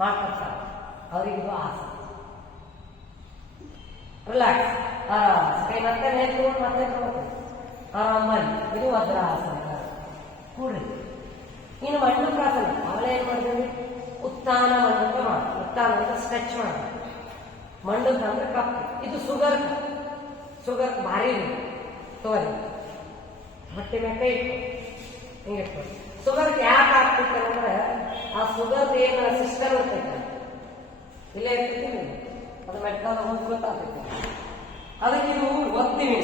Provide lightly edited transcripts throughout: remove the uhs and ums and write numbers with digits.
ಮಾಡ್ಕೊಡ್ತಾರೆ. ಅವರಿಗೂ ಆಸೆ. ರಿಲ್ಯಾಕ್ಸ್, ಕೈ ಮತ್ತೆ ನೇತು ಮತ್ತೆ ಆರಾಮಲ್ಲಿ. ಇದು ವಜ್ರಾಸನ. ಕೂಡ್ರಿ. ಇನ್ನು ಮಂಡೂಕಾಸನ, ಅವಳೇನು ಮಾಡಿದ್ವಿ? ಉತ್ಥಾನ ಮಂಡೂಕ ಮಾಡಿ. ಉತ್ಥಾನ ಅಂದ್ರೆ ಸ್ಟ್ರೆಚ್ ಮಾಡಿ. ಮಂಡೂಕ ಅಂದ್ರೆ ಕಪ್ಪು. ಇದು ಶುಗರ್ ಭಾರಿ ಇದೆ ತೋರಿ. ಹೊಟ್ಟೆ ಮೇಲೆ ಕೈ ಇಟ್ಟು ಹಿಂಗೆ ಇಟ್ಕೊಂಡು ಶುಗರ್ಗೆ ಯಾಕೆ ಆಗ್ತೈತೆ ಅಂದ್ರೆ ಆ ಶುಗರ್ ಏನು ಸಿಸ್ಟಮ್ ಇರ್ತೈತೆ ಇಲ್ಲೇ ಇರ್ತೀವಿ, ಅದು ಮೆಟ್ಟಾದ ಒಂದು ಗೊತ್ತಾಗ್ತೈತೆ. ಅದಕ್ಕೆ ಇದು ಒತ್ತೀವಿ.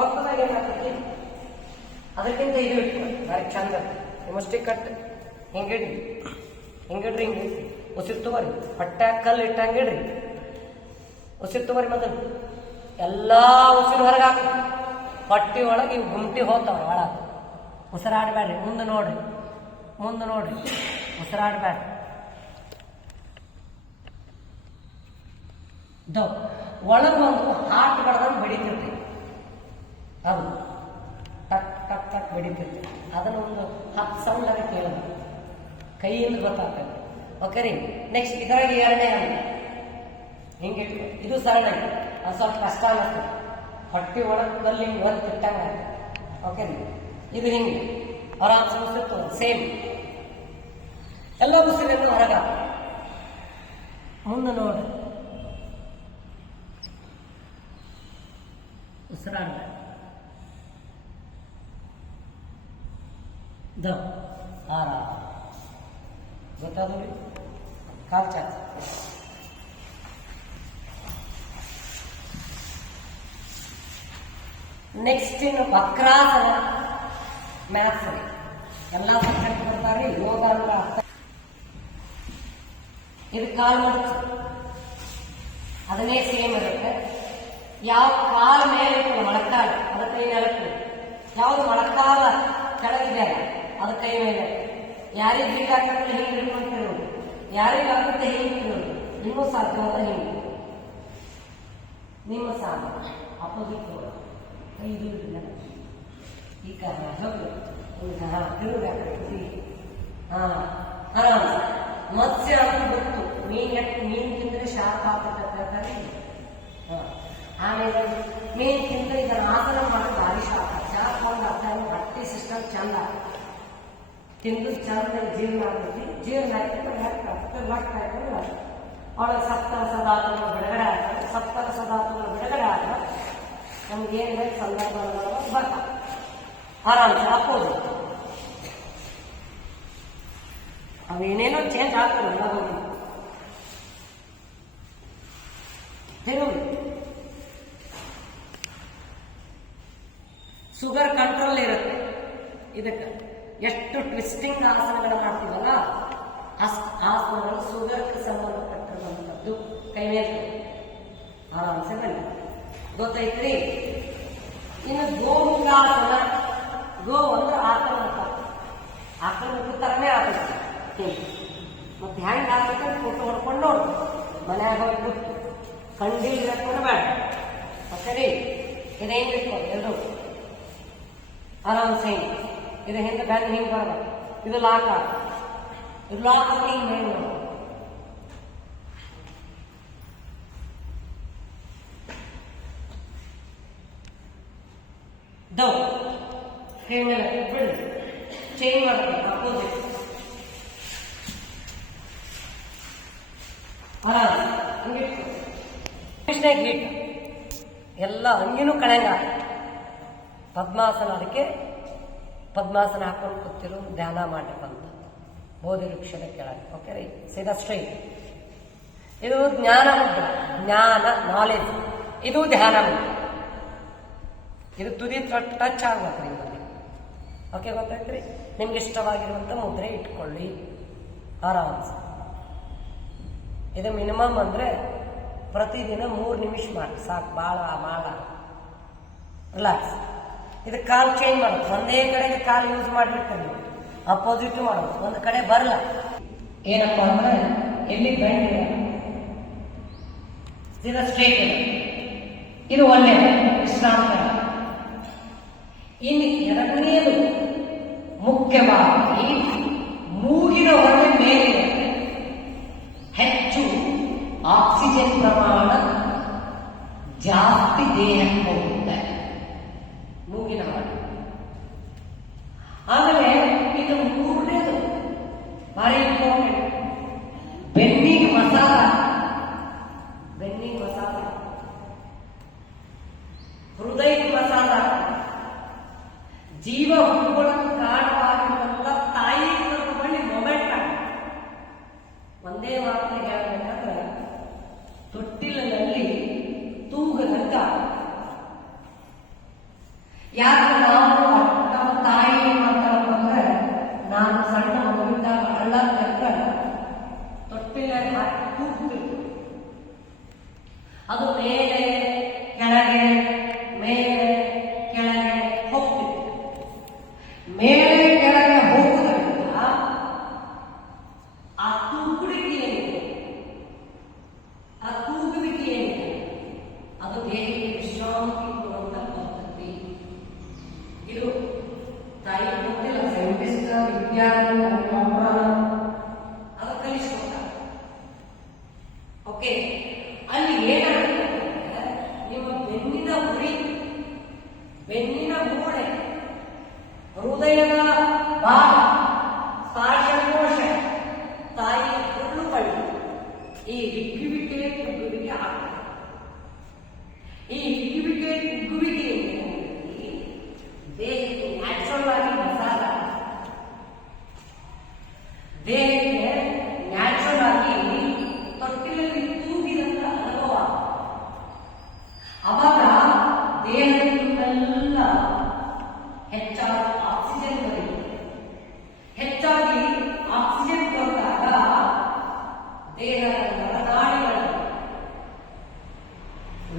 ಒತ್ತದಾಗ ಏನಾಗ್ತೈತಿ? ಅದಕ್ಕಿಂತ ಇದು ಇಟ್ಕೊಂಡು ಭಾರಿ ಚಂದ ನಿಮ್ಮಷ್ಟೇ ಕಟ್ ಹಿಂಗಿಡ್ರಿ, ಹಿಂಗಿಡ್ರಿ, ಹಿಂಗೆ ಉಸಿರು ತಗೋರಿ. ಹೊಟ್ಟೆ ಕಲ್ಲು ಇಟ್ಟಂಗಿಡ್ರಿ, ಉಸಿರು ತಗೋರಿ. ಮೊದಲು ಎಲ್ಲ ಉಸಿರು ಹೊರಗೆ ಹಾಕಿ ಹೊಟ್ಟಿ ಒಳಗೆ ಇವು ಗುಮ್ಟಿ ಹೋಗ್ತಾವ ಒಳಗೆ. ಉಸಿರಾಡಬೇಡ್ರಿ, ಮುಂದೆ ನೋಡ್ರಿ, ಮುಂದೆ ನೋಡ್ರಿ, ಉಸಿರಾಡಬೇಡ್ರಿ. ಒಳಗೊಂದು ಹಾರ್ಟ್ ಬಡ್ದಂಗೆ ಬಡಿತಿರ್ತೀವಿ. ಅದು ಟಕ್ ಟಕ್ ಟಕ್ ಬಡಿತಿರ್ತೀವಿ. ಅದನ್ನು ಒಂದು 10 ಸೌಂಡ್ ಆಗಿ ಕೇಳೋದು, ಕೈಯಿಂದ ಗೊತ್ತಾಗ್ತದೆ. ಓಕೆ ರೀ. ನೆಕ್ಸ್ಟ್ ಇದರಾಗ ಎರಡನೇ ಹಂಗೆ ಹಿಂಗೆ ಇದು ಸರಳ. ಅದು ಸ್ವಲ್ಪ ಕಷ್ಟ ಅನ್ನಿಸ್ತದೆ. ಹೊಟ್ಟೆ ಒಳಗೆ ಕಲ್ಲು ಹಿಂಗೆ ಹೊತ್ತು ಇಟ್ಟಂಗೆ. ಓಕೆ ರೀ. ಇದು ಹಿಂಗೆ ಆರಾಮ್ ಉಸಿರು ಸೇಮ್ ಎಲ್ಲ ಉಸಿರನ್ನು ಹೊರಗ ಮುಂದೆ ನೋಡಿ ಉಸಿರಾಡ ಆರಾಮ. ಗೊತ್ತಾದ್ರಿ? ಕಾಲ್ ಚಾಚ. ನೆಕ್ಸ್ಟ್ ಇನ್ನು ವಕ್ರಾಸನ. ಮ್ಯಾಥ್ಸ್ ಎಲ್ಲ ಸಬ್ಜೆಕ್ಟ್ ಬರ್ತಾರೆ. ಯೋಗ ಅಂದ್ರೆ ಅರ್ಥ. ಇದು ಕಾಲು ಮಡಚು, ಅದನ್ನೇ ಸೇಮ್ ಇರುತ್ತೆ. ಯಾವ ಕಾಲ ಮೇಲೆ ಇಟ್ಟು ಮೊಳಕಾಲ ಅದ ಕೈ ಮೇಲೆ ಯಾವುದು ಮೊಳಕಾಲ ಕೆಳಗಿದೆ ಅದ ಕೈ ಮೇಲೆ. ಯಾರಿಗೆ ಬೇಕಾಗ್ತದೆ ಹಿಂಗೆ ಹಿಡ್ಕೊಂತಿರೋದು, ಯಾರಿಗೆ ಆಗುತ್ತೆ ಹಿಂಗೆ ಇರೋದು. ಇನ್ನೂ ಸಾಧ್ಯ ಅಂದ್ರೆ ಹಿಂಗೆ ನಿಮ್ಮ ಸಾಧ್ಯ ಅಪೋಸಿಟ್ ಕೈ ಹಿಡಿದಿಲ್ಲ ಈ ಕಾರಣ ಆರಾಮ. ಮತ್ಸ್ಯ ಅಂತ ಗೊತ್ತು, ಮೀನು ತಿಂದ್ರೆ ಶಾರ್ಪ್ ಆಗ್ತದೆ. ಆಮೇಲೆ ಮೀನು ತಿಂದ್ರೆ ಇದನ್ನ ಆಸನ ಮಾಡೋದು ಭಾರಿ ಶಾರ್ಪ್. ಶಾರ್ಪ್ ಅರ್ಥ ಹೊಟ್ಟೆ ಸಿಸ್ಟಮ್ ಚಂದ ತಿಂದು ಚಂದ ಜೀರ್ಣ ಆಗ್ತೈತಿ. ಜೀರ್ಣ ಆಯ್ತು ಲಕ್ ಆಯ್ತು ಅವಳಿಗೆ ಸಪ್ತರ ಸದಾತುಗಳು ಬಿಡುಗಡೆ ಆಗ್ತದೆ. ಸಪ್ತರ ಸದಾತುಗಳು ಬಿಡುಗಡೆ ಆಗ ನಮ್ಗೆ ಏನ್ ಬೇಕು ಸಂದರ್ಭ ಬರ್ತಾ ಆರಾಮ ಹಾಕೋದು. ಅವೇನೇನೋ ಚೇಂಜ್ ಆಗ್ತದೆ ಎಲ್ಲ. ಶುಗರ್ ಕಂಟ್ರೋಲ್ ಇರುತ್ತೆ. ಇದಕ್ಕೆ ಎಷ್ಟು ಟ್ವಿಸ್ಟಿಂಗ್ ಆಸನಗಳು ಮಾಡ್ತೀವಲ್ಲ ಆಸನಗಳು ಶುಗರ್ಗೆ ಸಂಬಂಧಪಟ್ಟಿರುವಂಥದ್ದು. ಕೈ ಮೇಲೆ ಆರಾಮ್ಸೆ ಬನ್ನಿ. ಗೊತ್ತೈತ್ರಿ? ಇನ್ನು ಗೋಮುಖಾಸನ. ಗೋ ಅಂದ್ರೆ ಆಕಳ ಮುಖ. ಆಕಳ ಮುಖ ಥರನೇ ಆಗ್ತೈತಿ. ಮತ್ತೆ ಹೆಂಗೆ ಆಗ್ತೈತೆ ಫೋಟೋ ಹೊಡ್ಕೊಂಡು ನೋಡು. ಮನ್ಯಾಗ ಹೋಗ್ಬಿಟ್ಟು ಕಂಡಿಲ್ ಇರಕೊಂಡು ಬೇಡ. ಸರಿ, ಇದೇನು ಬೇಕು ಎಲ್ಲರೂ ಆರಾಮ್ಸೆ. ಇದು ಹಿಂದೆ ಬೆನ್ನು ಹಿಂಗೆ ಬರ್ಬೇಕು. ಇದು ಲಾಕ್ ಆಗ, ಇದು ಲಾಕ್ ಆಗಿ ಹಿಂಗೆ ಮೇಲೆ ನೋಡು. ಕೈ ಮೇಲೆ ಬಿಡಿ, ಚೇಂಜ್ ಮಾಡ್ತೀವಿ ಅಪೋಸಿಟ್. ಆರಾಮ ಹಿಂಗೆ ಗೀಟ್ ಎಲ್ಲ ಹಂಗಿನೂ ಕಣಂಗ. ಪದ್ಮಾಸನ, ಅದಕ್ಕೆ ಪದ್ಮಾಸನ ಹಾಕೊಂಡು ಕೂತಿರು ಧ್ಯಾನ ಮಾಡಬೇಕಂತ ಬೋಧಿ ವೃಕ್ಷದ ಕೆಳಗೆ. ಓಕೆ ರೀ. ಸೀದಾ ಸ್ಟ್ರೈಟ್. ಇದು ಜ್ಞಾನ ಮುದ್ರೆ, ಜ್ಞಾನ ನಾಲೆಜ್. ಇದು ಧ್ಯಾನ ಮುದ್ರೆ. ಇದು ತುದಿ ಟಚ್ ಆಗ್ಬೇಕು ನಿಮ್ಮಲ್ಲಿ. ಓಕೆ, ಗೊತ್ತಾಯ್ತ್ರಿ? ನಿಮ್ಗೆ ಇಷ್ಟವಾಗಿರುವಂಥ ಮುದ್ರೆ ಇಟ್ಕೊಳ್ಳಿ ಆರಾಮ್ಸ. ಇದು ಮಿನಿಮಮ್ ಅಂದ್ರೆ ಪ್ರತಿದಿನ 3 ನಿಮಿಷ ಮಾಡಿ ಸಾಕು. ಭಾಳ ಮಾಡ ರಿಲ್ಯಾಕ್ಸ್. ಇದು ಕಾಲು ಚೇಂಜ್ ಮಾಡೋದು. ಒಂದೇ ಕಡೆಗೆ ಕಾಲು ಯೂಸ್ ಮಾಡಿಬಿಡ್ತೀವಿ ನೀವು. ಅಪೋಸಿಟ್ ಮಾಡೋದು. ಒಂದು ಕಡೆ ಬರಲ್ಲ. ಏನಪ್ಪ ಅಂದ್ರೆ ಎಲ್ಲಿ ಬೆಂಡ್ ಇಲ್ಲ ಸ್ಟ್ರೇಟ್ ಇದೆ. ಇದು ಒಳ್ಳೆಯ ವಿಶ್ರಾಂತ. ಇನ್ನು ಎರಡನೆಯದು ಮುಖ್ಯವಾಗಿ ಮೂಗಿನ ಹೊರಗೆ ಮೇಲೆ ಆಕ್ಸಿಜನ್ ಪ್ರಮಾಣ ಜಾಸ್ತಿ ದೇಹಕ್ಕೆ ಹೋಗುತ್ತೆ, ಮೂಗಿನ ಹಾಡು. ಆಮೇಲೆ ಇದು ಮೂರನೇದು ಭಾರಿ ಇಂಪಾರ್ಟೆಂಟ್, ಬೆನ್ನಿಗೆ ಮಸಾಲ. ಬೆನ್ನಿಗೆ ಮಸಾಲ, ಹೃದಯಕ್ಕೆ ಮಸಾಲ. ಜೀವ ಹುಡುಕೊಳ್ಳೋದು ಕಾರಣವಾಗಿರುವಂತ ತಾಯಿ ಬಳಿ ಮೊಮೆಂಟ್ ಆಗ. ಒಂದೇ ಮಾತು ಹೇಳಬೇಕಂದ್ರೆ ತೊಟ್ಟಿಲಿನಲ್ಲಿ ತೂಗದಂತ. ಯಾಕೆ ನಾವು ನಮ್ಮ ತಾಯಿ ಮಾತಾಡ್ಕೊಂಡ್ರೆ, ನಾನು ಸಣ್ಣ ಮಗುವಿದ್ದಾಗ ಅಳ್ಳಂದ್ರೆ ತೊಟ್ಟಿಲಲ್ಲಿ ಹಾಕಿ ತೂಗ್ತಿತ್ತು. ಅದು ಮೇಲೆ ಕೆಳಗೆ ಮೇಲೆ ಕೆಳಗೆ ಹೋಗ್ತಿತ್ತು. ಮೇಲೆ ಕೆಳಗೆ ಹೋಗುವುದರಿಂದ ಆ ತೂಗುವಿಕೆ ಏನಿದೆ, ಆ ತೂಗುವಿಕೆ ಏನಿದೆ, ಅದು ದೇಹಕ್ಕೆ ವಿಶ್ರಾಂತಿ ಕೊಡುವಂತ ಪದ್ಧತಿ. ಇದು ತಾಯಿ ಗೊತ್ತಿಲ್ಲ, ಸೈಂಟಿಸ್ಟ್ ವಿಜ್ಞಾನ ಅದು ಕಲಿಸ್ಕೊಡ್ತಾರೆ. ಓಕೆ, ಅಲ್ಲಿ ಏನಾಗುತ್ತೆ, ನಿಮ್ಮ ಬೆನ್ನಿನ ಉರಿ, ಬೆನ್ನಿನ ಮೂಳೆ, ಹೃದಯದ ಭಾಗ, ಶ್ವಾಸಕೋಶ, ತಾಯಿ ಹುಲ್ಲುಗಳು, ಈ ಹಿಗ್ಗುವಿಕೆ ಕುಗ್ಗುವಿಕೆ ಆಗ್ತದೆ. ಈ ಹಿಗ್ಗುವಿಕೆ ಕುಗ್ಗುವಿಕೆ ದೇಹಕ್ಕೆ ನ್ಯಾಚುರಲ್ ಆಗಿ ಮಸಾಲ, ದೇಹಕ್ಕೆ ನ್ಯಾಚುರಲ್ ಆಗಿ ತೊಟ್ಟಿಲಲ್ಲಿ ತೂಗಿದಂತ ಅನುಭವ. ಅವಾಗ ದೇಹದಲ್ಲೆಲ್ಲ ಹೆಚ್ಚಾಗಿ ಆಕ್ಸಿಜನ್ ಬರುತ್ತೆ. ಹೆಚ್ಚಾಗಿ ಆಕ್ಸಿಜನ್ ಬಂದಾಗ ದೇಹದ ನರನಾಡಿಗಳು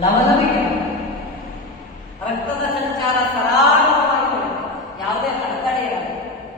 ಲವಲವಿಕೆ, ರಕ್ತದ ಸಂಚಾರ ಸರಾಗ